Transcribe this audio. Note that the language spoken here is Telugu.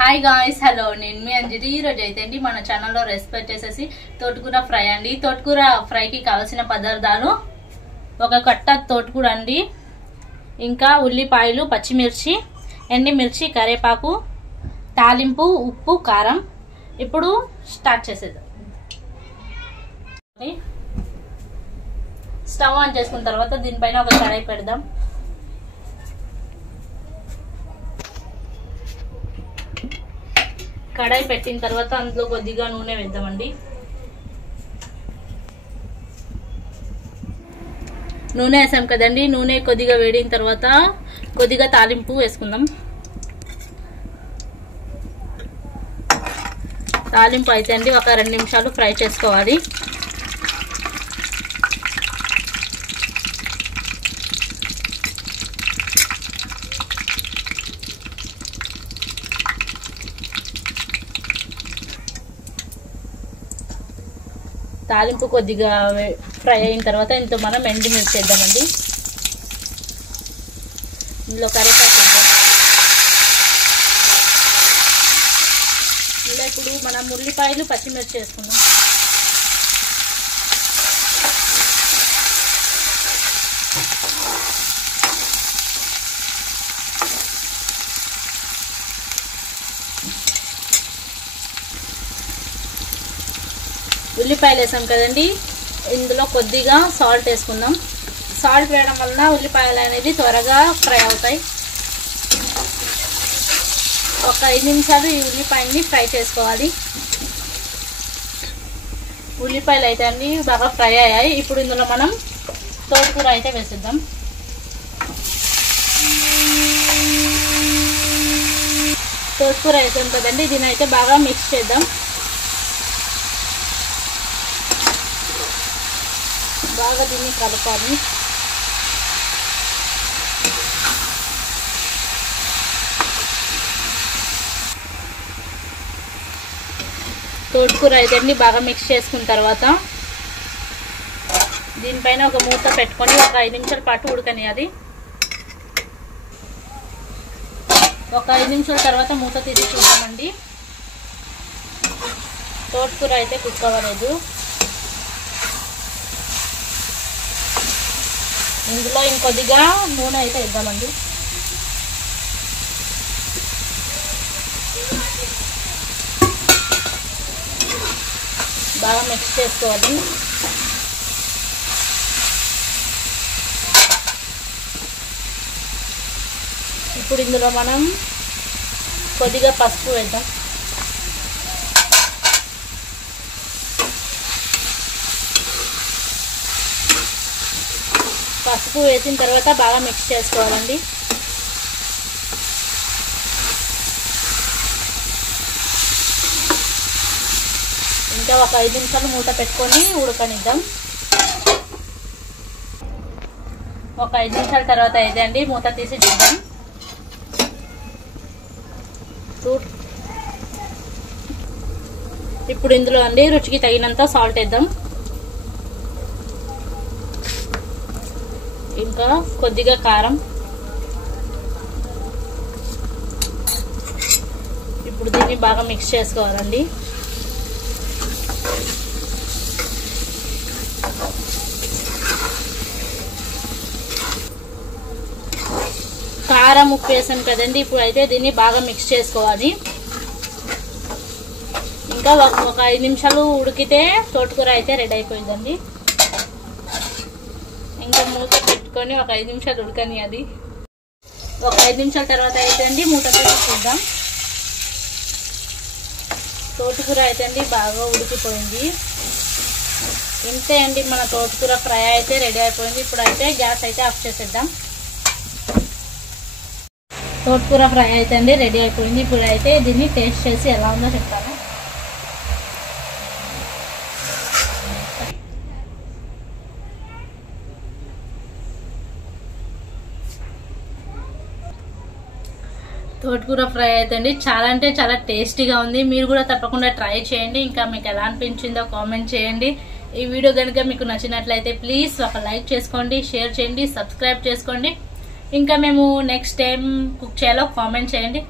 హాయ్ గాయ్స్, హలో, నేను మీ అంజలి. ఈరోజు అయితే అండి మన ఛానల్లో రెసిపీ వచ్చేసి తోటకూర ఫ్రై అండి. తోటకూర ఫ్రైకి కావాల్సిన పదార్థాలు: ఒక కట్ట తోటకూర అండి, ఇంకా ఉల్లిపాయలు, పచ్చిమిర్చి, ఎండుమిర్చి, కరివేపాకు, తాలింపు, ఉప్పు, కారం. ఇప్పుడు స్టార్ట్ చేసేద్దాం. స్టవ్ ఆన్ చేసుకున్న తర్వాత దీనిపైన ఒక కడాయి పెడదాం. కడాయి పెట్టిన తర్వాత అందులో కొద్దిగా నూనె వేద్దామండి. నూనె వేసాం కదండి, నూనె కొద్దిగా వేడిన తర్వాత కొద్దిగా తాలింపు వేసుకుందాం. తాలింపు అయితే అండి ఒక 2 నిమిషాలు ఫ్రై చేసుకోవాలి. తాలింపు కొద్దిగా ఫ్రై అయిన తర్వాత ఇంత మనం ఎండుమిర్చి వేద్దామండి. ఇందులో కరివేపాకు వేద్దాం. ఇలా ఇప్పుడు మనం ఉల్లిపాయలు, పచ్చిమిర్చి వేసుకుందాం. ఉల్లిపాయలు వేసాం కదండి, ఇందులో కొద్దిగా సాల్ట్ వేసుకుందాం. సాల్ట్ వేయడం వలన ఉల్లిపాయలు అనేది త్వరగా ఫ్రై అవుతాయి. ఒక 5 నిమిషాలు ఈ ఉల్లిపాయని ఫ్రై చేసుకోవాలి. ఉల్లిపాయలు అయితే అండి బాగా ఫ్రై అయ్యాయి. ఇప్పుడు ఇందులో మనం తోటకూర అయితే వేసేద్దాం. తోటకూర వేసాం కదండి, దీని అయితే బాగా మిక్స్ చేద్దాం. బాగా దీన్ని కలపాలి. తోటకూర అయితే బాగా మిక్స్ చేసుకున్న తర్వాత దీనిపైన ఒక మూత పెట్టుకొని ఒక 5 నిమిషాల పాటు ఉడకనియాలి. ఒక 5 నిమిషాల తర్వాత మూత తీసి చూద్దామండి. తోటకూర అయితే కుక్ అవ్వలేదు. ఇందులో ఇంకొద్దిగా నూనె అయితే వేద్దామండి. బాగా మిక్స్ చేసుకోవాలి. ఇప్పుడు ఇందులో మనం కొద్దిగా పసుపు వేద్దాం. పసుపు వేసిన తర్వాత బాగా మిక్స్ చేసుకోవాలండి. ఇంకా ఒక 5 నిమిషాలు మూత పెట్టుకొని ఉడకనిద్దాం. ఒక 5 నిమిషాల తర్వాత అయితే అండి మూత తీసి చూద్దాం. ఇప్పుడు ఇందులో అండి రుచికి తగినంత సాల్ట్ వేద్దాం. ఇంకా కొద్దిగా కారం. ఇప్పుడు దీన్ని బాగా మిక్స్ చేసుకోవాలండి. కారం, ఉప్పు వేసాం కదండి, ఇప్పుడు అయితే దీన్ని బాగా మిక్స్ చేసుకోవాలి. ఇంకా ఒక 5 నిమిషాలు ఉడికితే తోటకూర అయితే రెడీ అయిపోయిందండి. ఇంకా మూత పెట్టుకొని ఒక 5 నిమిషాలు ఉడకనియాలి. ఒక 5 నిమిషాల తర్వాత అయితే అండి మూత పెట్టి చూద్దాం. తోటకూర అయితే అండి బాగా ఉడికిపోయింది. ఇంతే అండి, మన తోటకూర ఫ్రై అయితే రెడీ అయిపోయింది. ఇప్పుడు అయితే గ్యాస్ అయితే ఆఫ్ చేసేద్దాం. తోటకూర ఫ్రై అయితే అండి రెడీ అయిపోయింది. ఇప్పుడు అయితే దీన్ని టేస్ట్ చేసి ఎలా ఉందో చెప్తాను. తోటకూర ఫ్రై అయితే అండి చాలా అంటే చాలా టేస్టీగా ఉంది. మీరు కూడా తప్పకుండా ట్రై చేయండి. ఇంకా మీకు ఎలా అనిపించిందో కామెంట్ చేయండి. ఈ వీడియో కనుక మీకు నచ్చినట్లయితే ప్లీజ్ ఒక లైక్ చేసుకోండి, షేర్ చేయండి, సబ్స్క్రైబ్ చేసుకోండి. ఇంకా మేము నెక్స్ట్ టైం కుక్ చేయాలో కామెంట్ చేయండి.